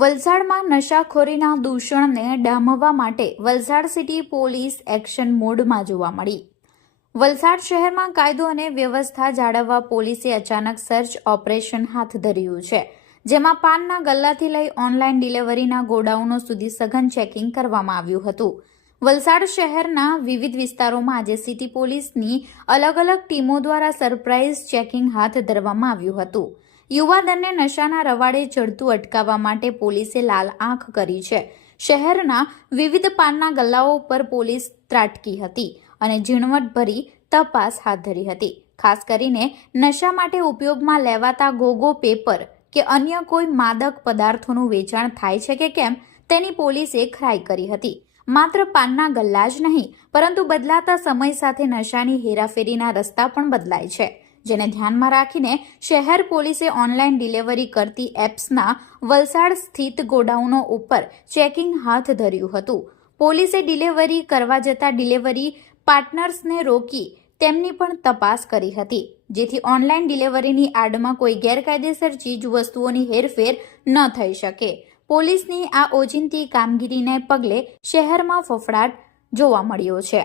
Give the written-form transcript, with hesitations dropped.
વલસાડમાં નશાખોરીના દૂષણને ડામવા માટે વલસાડ સિટી પોલીસ એક્શન મોડમાં જોવા મળી। વલસાડ શહેરમાં કાયદો અને વ્યવસ્થા જાળવવા પોલીસે અચાનક સર્ચ ઓપરેશન હાથ ધર્યું છે, જેમાં પાનના ગલ્લાથી લઈ ઓનલાઈન ડિલિવરીના ગોડાઉનો સુધી સઘન ચેકિંગ કરવામાં આવ્યું હતું। વલસાડ શહેરના વિવિધ વિસ્તારોમાં આજે સિટી પોલીસની અલગ અલગ ટીમો દ્વારા સરપ્રાઇઝ ચેકિંગ હાથ ધરવામાં આવ્યું હતું। યુવાધનને નશાના રવાડે ચડતું અટકાવવા માટે પોલીસે લાલ આંખ કરી છે। શહેરના વિવિધ પાનના ગલ્લાઓ પર પોલીસ ત્રાટકી હતી અને ઝીણવટભરી તપાસ હાથ ધરી હતી। ખાસ કરીને નશા માટે ઉપયોગમાં લેવાતા ગોગો પેપર કે અન્ય કોઈ માદક પદાર્થોનું વેચાણ થાય છે કે કેમ તેની પોલીસે ખરાઈ કરી હતી। માત્ર પાનના ગલ્લા જ નહીં, પરંતુ બદલાતા સમય સાથે નશાની હેરાફેરીના રસ્તા પણ બદલાય છે, જેને ધ્યાનમાં રાખીને શહેર પોલીસે ઓનલાઈન ડિલિવરી કરતી એપ્સના વલસાડ સ્થિત ગોડાઉનો ઉપર ચેકિંગ હાથ ધર્યું હતું। પોલીસે ડિલિવરી કરવા જતા ડિલિવરી પાર્ટનર્સને રોકી તેમની પણ તપાસ કરી હતી, જેથી ઓનલાઈન ડિલિવરીની આડમાં કોઈ ગેરકાયદેસર ચીજ વસ્તુઓની હેરફેર ન થઈ શકે। પોલીસની આ ઓચિંતી કામગીરીને પગલે શહેરમાં ફફડાટ જોવા મળ્યો છે।